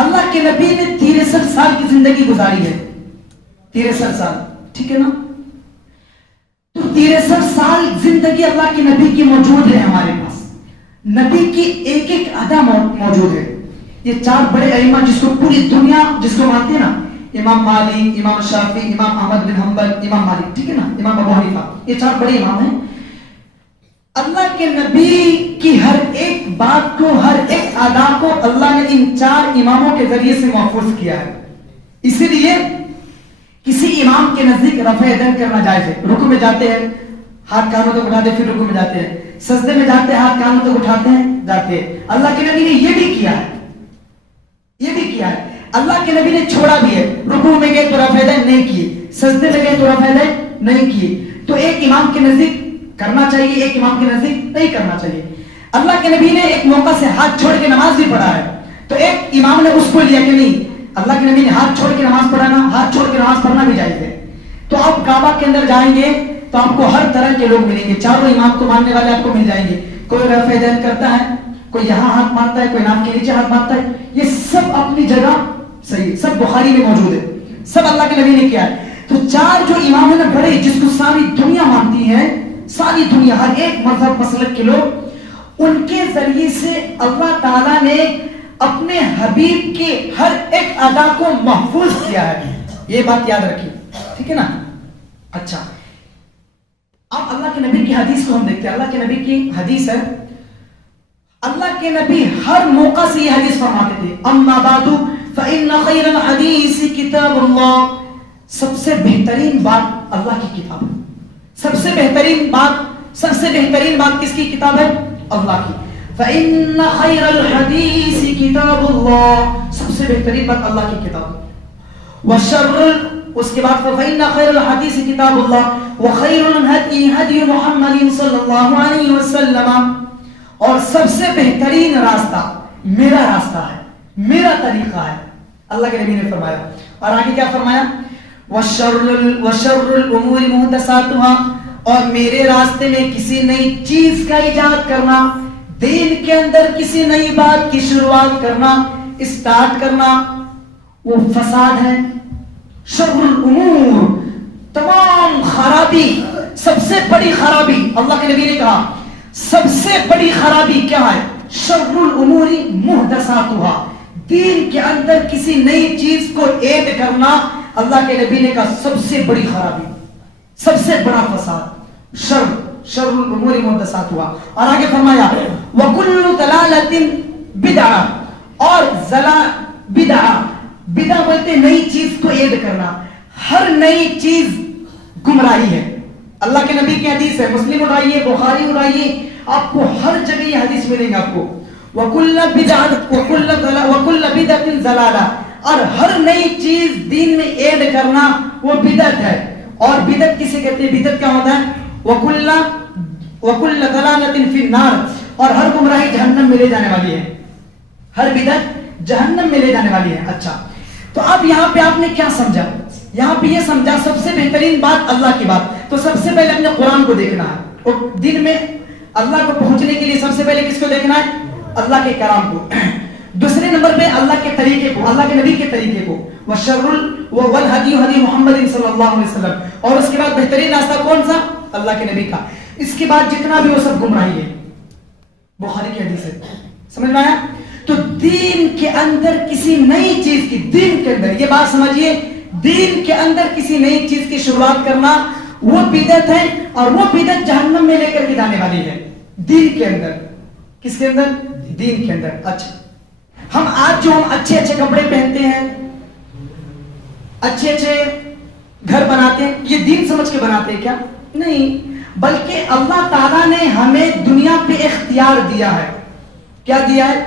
اللہ کے نبی نے 63 سال کی زندگی گزاری ہے. 63 سال, ٹھیک ہے نا؟ تو 63 سال زندگی اللہ کے نبی کی موجود ہے ہمارے پاس. نبی کی ایک ایک ادا موجود ہے. یہ 4 بڑے ائمہ جس کو پوری دنیا جس کو مانتے ہیں نا, امام مالک, امام شافعی, امام احمد بن حنبل, امام مالک, ٹھیک ہے نا, امام ابو حنیفہ, یہ 4 بڑے امام ہیں. اللہ کے نبی کی ہر ایک بات کو, ہر ایک ادا کو اللہ نے ان 4 اماموں کے ذریعے سے محفوظ کیا ہے. اسی لیے کسی امام کے نزدیک رفع یدین کرنا جائز ہے. رکوع میں جاتے ہیں ہاتھ کانوں تک اٹھاتے ہیں, پھر رکوع میں جاتے ہیں, سجدے میں جاتے ہیں ہاتھ کانوں تک اٹھاتے ہیں, جاتے ہیں. اللہ کے نبی نے یہ بھی کیا ہے, یہ بھی کیا ہے. اللہ کے نبی نے چھوڑا بھی ہے. رکوع میں گئے تو رفع یدین نہیں کیے, سجدے میں گئے تو رفع یدین نہیں کیے. تو ایک امام کے نزدیک کرنا چاہیے, ایک امام کے نزدیک نہیں کرنا چاہیے. اللہ کے نبی نے ایک موقع سے ہاتھ چھوڑ کے نماز بھی پڑھا ہے, تو ایک امام نے اس کو لیا کہ نہیں, اللہ کے نبی نے ہاتھ چھوڑ کے نماز پڑھانا, ہاتھ چھوڑ کے نماز پڑھنا بھی جائز ہے. تو آپ کعبہ کے اندر جائیں گے تو آپ کو ہر طرح کے لوگ ملیں گے. 4 امام کو ماننے والے آپ کو مل جائیں گے. کوئی رفع یدین کرتا ہے, کوئی یہاں ہاتھ مارتا ہے, کوئی ناک کے نیچے ہاتھ مارتا ہے. یہ سب اپنی جگہ صحیح, سب بخاری میں موجود ہے, سب اللہ کے نبی نے کیا ہے. تو 4 جو امام ہیں بڑے, جس کو ساری دنیا مانتی ہے, ساری دنیا, ہر ایک مذہب مسلک کے لوگ, ان کے ذریعے سے اللہ تعالیٰ نے اپنے حبیب کے ہر ایک ادا کو محفوظ کیا ہے. یہ بات یاد رکھیے, ٹھیک ہے نا؟ اچھا, اب اللہ کے نبی کی حدیث کو ہم دیکھتے ہیں. اللہ کے نبی کی حدیث ہے, اللہ کے نبی ہر موقع سے یہ حدیث فرماتے تھے, اما بعد فإن خیر الحدیث کتاب اللہ. سب سے بہترین بات اللہ کی کتاب ہے. سب سے بہترین بات, سب سے بہترین بات کس کی کتاب ہے؟ اللہ کی. فإن خیر الحدیث کتاب اللہ. سب سے بہترین بات اللہ کی کتاب. وشر, اس کے بعد فإن خیر الحدیث کتاب اللہ وخیر الہدی ہدی محمد صلی اللہ علیہ وسلم. اور سب سے بہترین راستہ میرا راستہ ہے, میرا طریقہ ہے, اللہ کے نبی نے فرمایا. اور آگے کیا فرمایا؟ وشر الامور محدثاتها. اور میرے راستے میں کسی نئی چیز کا ایجاد کرنا, دین کے اندر کسی نئی بات کی شروعات کرنا, اسٹارٹ کرنا, وہ فساد ہے. شر الامور, تمام خرابی, سب سے بڑی خرابی, اللہ کے نبی نے کہا سب سے بڑی خرابی کیا ہے؟ شر الامور محدثاتها. دین کے اندر کسی نئی چیز کو ایڈ کرنا, اللہ کے نبی نے کہا سب سے بڑی خرابی, سب سے بڑا فساد. شر الامور محدثاتها. اور آگے فرمایا وکل ضلالۃ بدعہ. اور بدعہ, بدعہ بولتے نئی چیز کو ایڈ کرنا, ہر نئی چیز گمراہی ہے. اللہ کے نبی کی حدیث ہے, مسلم اٹھائیے, بخاری اٹھائیے, آپ کو ہر جگہ یہ حدیث ملیں گے آپ کو. وکل بدعۃ ضلالہ. اور ہر نئی چیز دین میں ایڈ کرنا وہ بدعت ہے. اور بدعت کسے کہتے ہیں؟ بدعت کیا ہوتا ہے؟ وکل ضلالۃ فی النار. اور ہر گمراہی جہنم میں لے جانے والی ہے, ہر بدعت جہنم میں لے جانے والی ہے. اچھا, تو اب یہاں پہ آپ نے کیا سمجھا؟ یہاں پہ یہ سمجھا سب سے بہترین بات اللہ کی بات. تو سب سے پہلے اپنے قرآن کو دیکھنا ہے, اور دن میں اللہ کو پہنچنے کے لیے سب سے پہلے کس کو دیکھنا ہے؟ اللہ کے کلام کو. دوسرے نمبر پہ اللہ کے طریقے کو, اللہ کے نبی کے طریقے کو. والہدی ہدی محمد صلی اللہ علیہ وسلم. اور اس کے بعد بہترین راستہ کون سا؟ اللہ کے نبی کا. اس کے بعد جتنا بھی وہ سب گمراہی ہے. بخاری کی حدیث ہے, سمجھ میں آیا؟ تو دین کے اندر کسی نئی چیز کی, دین کے اندر, یہ بات سمجھیے, دین کے اندر کسی نئی چیز کی شروعات کرنا وہ بدعت ہے, اور وہ بدعت جہنم میں لے کر کے جانے والی ہے. دین کے اندر, کس کے اندر؟ دین کے اندر. اچھا, ہم آج جو ہم اچھے اچھے کپڑے پہنتے ہیں, اچھے اچھے گھر بناتے ہیں, یہ دین سمجھ کے بناتے ہیں کیا؟ نہیں, بلکہ اللہ تعالیٰ نے ہمیں دنیا پہ اختیار دیا ہے. کیا دیا ہے؟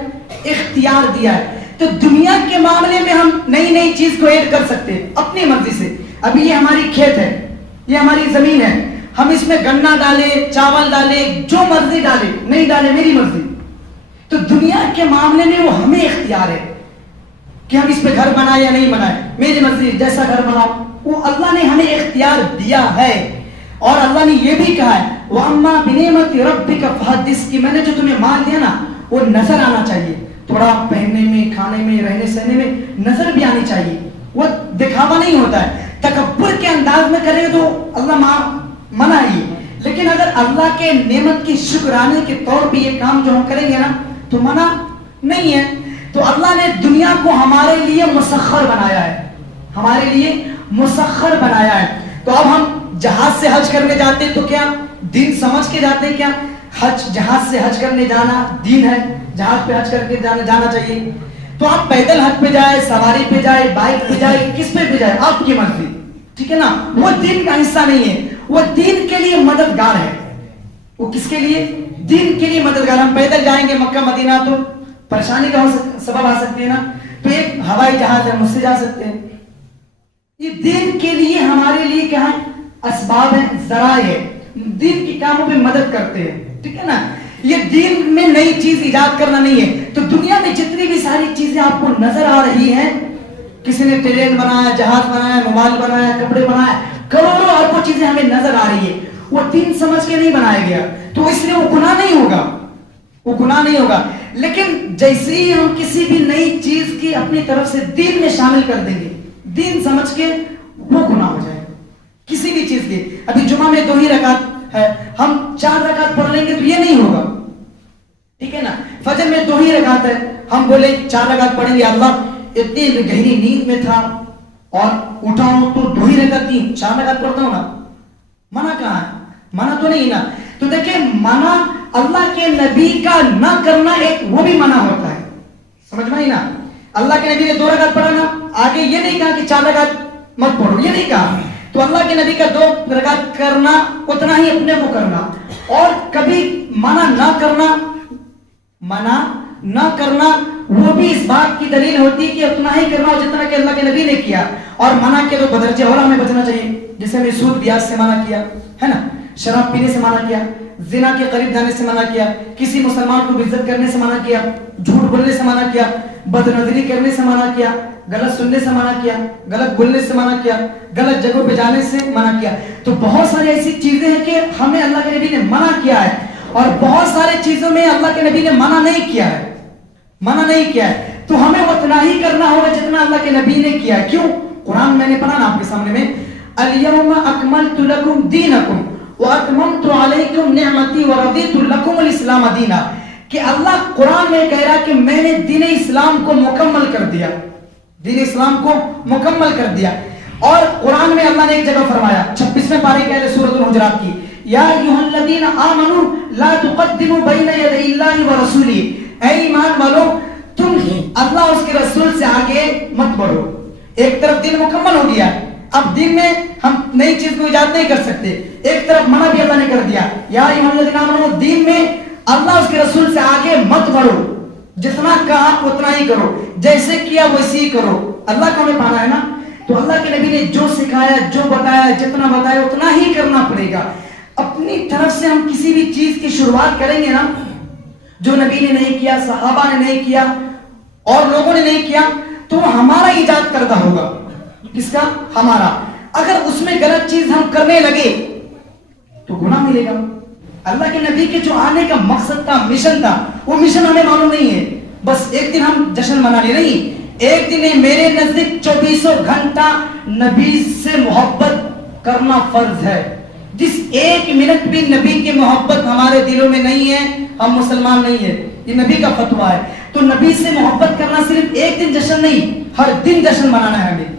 اختیار دیا ہے. تو دنیا کے معاملے میں ہم نئی نئی چیز کو ایڈ کر سکتے ہیں اپنی مرضی سے. ابھی یہ ہماری کھیت ہے, یہ ہماری زمین ہے, ہم اس میں گنا ڈالیں, چاول ڈالیں, جو مرضی ڈالیں, نہیں ڈالیں میری مرضی. تو دنیا کے معاملے میں وہ ہمیں اختیار ہے کہ ہم اس پہ گھر بنائیں یا نہیں بنائیں, میری مرضی, جیسا گھر بناؤ. وہ اللہ نے ہمیں اختیار دیا ہے. اور اللہ نے یہ بھی کہا ہے وَأَمَّا بِنِعْمَةِ رَبِّكَ فَحَدِّثْ, کہ میں نے جو تمہیں مال دیا نا وہ نظر آنا چاہیے, تھوڑا پہننے میں, کھانے میں, رہنے سہنے میں نظر بھی آنی چاہیے. وہ دکھاوا نہیں ہوتا ہے. تکبر کے انداز میں کریں تو اللہ منع ہی. لیکن اگر اللہ کے نعمت کی شکرانے کے طور پہ یہ کام جو ہم کریں گے نا تو منع نہیں ہے. تو اللہ نے دنیا کو ہمارے لیے مسخر بنایا ہے, ہمارے لیے مسخر بنایا ہے. تو اب ہم جہاز سے حج کرنے جاتے تو کیا دین سمجھ کے جاتے ہیں؟ کیا حج, جہاز سے حج کرنے جانا دین ہے؟ جہاز پہ حج کر کے جانا چاہیے. تو آپ پیدل حج پہ جائے, سواری پہ جائے, بائک پہ جائے, کس پہ جائے آپ کی مرضی, ٹھیک ہے نا. وہ دین کا حصہ نہیں ہے, وہ دین کے لیے مددگار ہے. وہ کس کے لیے؟ دین کے لیے مددگار. ہم پیدل جائیں گے مکہ مدینہ تو پریشانی کا سبب آ سکتی ہے نا, تو ایک ہوائی جہاز ہے, ہم اس سے جا سکتے ہیں. یہ دین کے لیے ہمارے لیے کیا ہے؟ اسباب ہیں, ذرائع ہے, دین کی کاموں پہ مدد کرتے ہیں, ٹھیک ہے نا. یہ دین میں نئی چیز ایجاد کرنا نہیں ہے. تو دنیا میں جتنی بھی ساری چیزیں آپ کو نظر آ رہی ہیں, کسی نے ٹرین بنایا, جہاز بنایا, موبائل بنایا, کپڑے بنایا, کروڑوں اربوں چیزیں ہمیں نظر آ رہی ہے, وہ دین سمجھ کے نہیں بنایا گیا. تو اس لیے وہ گناہ نہیں ہوگا, وہ گناہ نہیں ہوگا. لیکن جیسے ہی ہم کسی بھی نئی چیز کی اپنی طرف سے دین میں شامل کر دیں گے, دین سمجھ کے, وہ گناہ ہو جائے کسی بھی چیز کی. ابھی جمعہ میں 2 ہی رکعت ہے, ہم 4 رکعت پڑھ لیں گے تو یہ نہیں ہوگا, ٹھیک ہے نا. فجر میں 2 ہی رکعت ہے, ہم بولے 4 رکعت پڑھیں گے, اللہ اتنی گہری نیند میں تھا اور اٹھا ہوں تو 2 ہی رکعت کی, 4 رکعت پڑھتا ہوں نا. منع کہاں ہے؟ منع تو نہیں نا. تو دیکھیں, منع اللہ کے نبی کا نہ کرنا ایک وہ بھی منع ہوتا ہے, سمجھ میں نا. اللہ کے نبی نے 2 رکعت پڑھا نا, آگے یہ نہیں کہا کہ 4 رکعت مت پڑھو, یہ نہیں کہا. تو اللہ کے نبی کا 2 رکعت کرنا اتنا ہی اپنے کو کرنا, اور کبھی منع نہ کرنا, منع نہ کرنا وہ بھی اس بات کی دلیل ہوتی ہے کہ اتنا ہی کرنا جتنا کہ اللہ کے نبی نے کیا. اور منع کیا تو بدرجہ اولا ہمیں بچنا چاہیے. جیسے ہمیں سود بیاج سے منع کیا ہے نا, شراب پینے سے منع کیا, زنا کے قریب جانے سے منع کیا, کسی مسلمان کو عزت کرنے سے منع کیا, جھوٹ بولنے سے منع کیا, بد نظری کرنے سے منع کیا, غلط سننے سے منع کیا, غلط بولنے سے منع کیا, غلط جگہوں پہ جانے سے منع کیا. تو بہت ساری ایسی چیزیں ہیں کہ ہمیں اللہ کے نبی نے منع کیا ہے, اور بہت سارے چیزوں میں اللہ کے نبی نے منع نہیں کیا ہے, منع نہیں کیا ہے. تو ہمیں اتنا ہی کرنا ہوگا جتنا اللہ کے نبی نے کیا ہے. کیوں؟ قرآن میں نے پڑھا نا آپ کے سامنے میں, الیوم اکملت لکم دینکم واتممت علیکم نعمتی ورضیت لکم الاسلام دینا. کہ اللہ قرآن میں کہہ رہا کہ میں نے دین اسلام کو مکمل کر دیا, دین اسلام کو مکمل کر دیا. اور قرآن میں اللہ نے ایک جگہ فرمایا 26ویں پارے کے سورۃ الحجرات کی, یا ایھا الذین آمنوا لا تقدموا بین یدی اللہ ورسولہ, اے ایمان والو تم اللہ اور اس کے رسول سے آگے مت بڑھو. ایک طرف دین مکمل ہو گیا, اب دین میں ہم نئی چیز کو ایجاد نہیں کر سکتے. ایک طرف منع بھی اللہ نے کر دیا, یا ایھا الذین آمنوا, دین میں اللہ اس کے رسول سے آگے مت بڑھو, جتنا کہا اتنا ہی کرو, جیسے کیا ویسے ہی کرو. اللہ کو ہمیں پانا ہے نا, تو اللہ کے نبی نے جو سکھایا, جو بتایا, جتنا بتایا اتنا ہی کرنا پڑے گا. اپنی طرف سے ہم کسی بھی چیز کی شروعات کریں گے نا جو نبی نے نہیں کیا, صحابہ نے نہیں کیا, اور لوگوں نے نہیں کیا, تو وہ ہمارا ایجاد کردہ ہوگا. کس کا؟ ہمارا. اگر اس میں غلط چیز ہم کرنے لگے تو گناہ ملے گا. اللہ کے نبی کے جو آنے کا مقصد تھا, مشن تھا, وہ مشن ہمیں معلوم نہیں ہے. بس ایک دن ہم جشن منا لے, نہیں, ایک دن میرے نزدیک 24 گھنٹہ نبی سے محبت کرنا فرض ہے. جس 1 منٹ بھی نبی کی محبت ہمارے دلوں میں نہیں ہے, ہم مسلمان نہیں ہیں. یہ نبی کا فتویٰ ہے. تو نبی سے محبت کرنا صرف ایک دن جشن نہیں, ہر دن جشن منانا ہے. ہمیں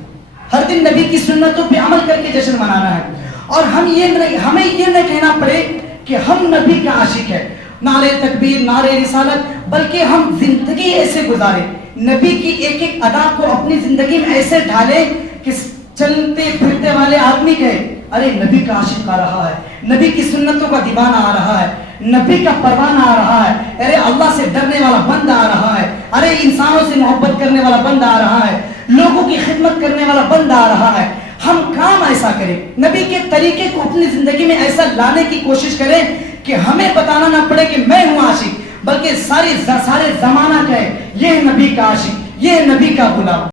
ہر دن نبی کی سنتوں پہ عمل کر کے جشن منانا ہے. اور ہمیں یہ نہ کہنا پڑے کہ ہم نبی کا عاشق ہے, نعرے تکبیر, نعرے رسالت, بلکہ ہم زندگی ایسے گزارے, نبی کی ایک ایک ادا کو اپنی زندگی میں ایسے ڈھالے کہ چلتے پھرتے والے آدمی کہے ارے نبی کا عاشق آ رہا ہے, نبی کی سنتوں کا دیوانہ آ رہا ہے, نبی کا پروانہ آ رہا ہے, ارے اللہ سے ڈرنے والا بندہ آ رہا ہے, ارے انسانوں سے محبت کرنے والا بندہ آ رہا ہے, لوگوں کی خدمت کرنے والا بندہ آ رہا ہے. ہم کام ایسا کریں, نبی کے طریقے کو اپنی زندگی میں ایسا لانے کی کوشش کریں کہ ہمیں بتانا نہ پڑے کہ میں ہوں عاشق, بلکہ سارے زمانہ کہے یہ نبی کا عاشق, یہ نبی کا غلام.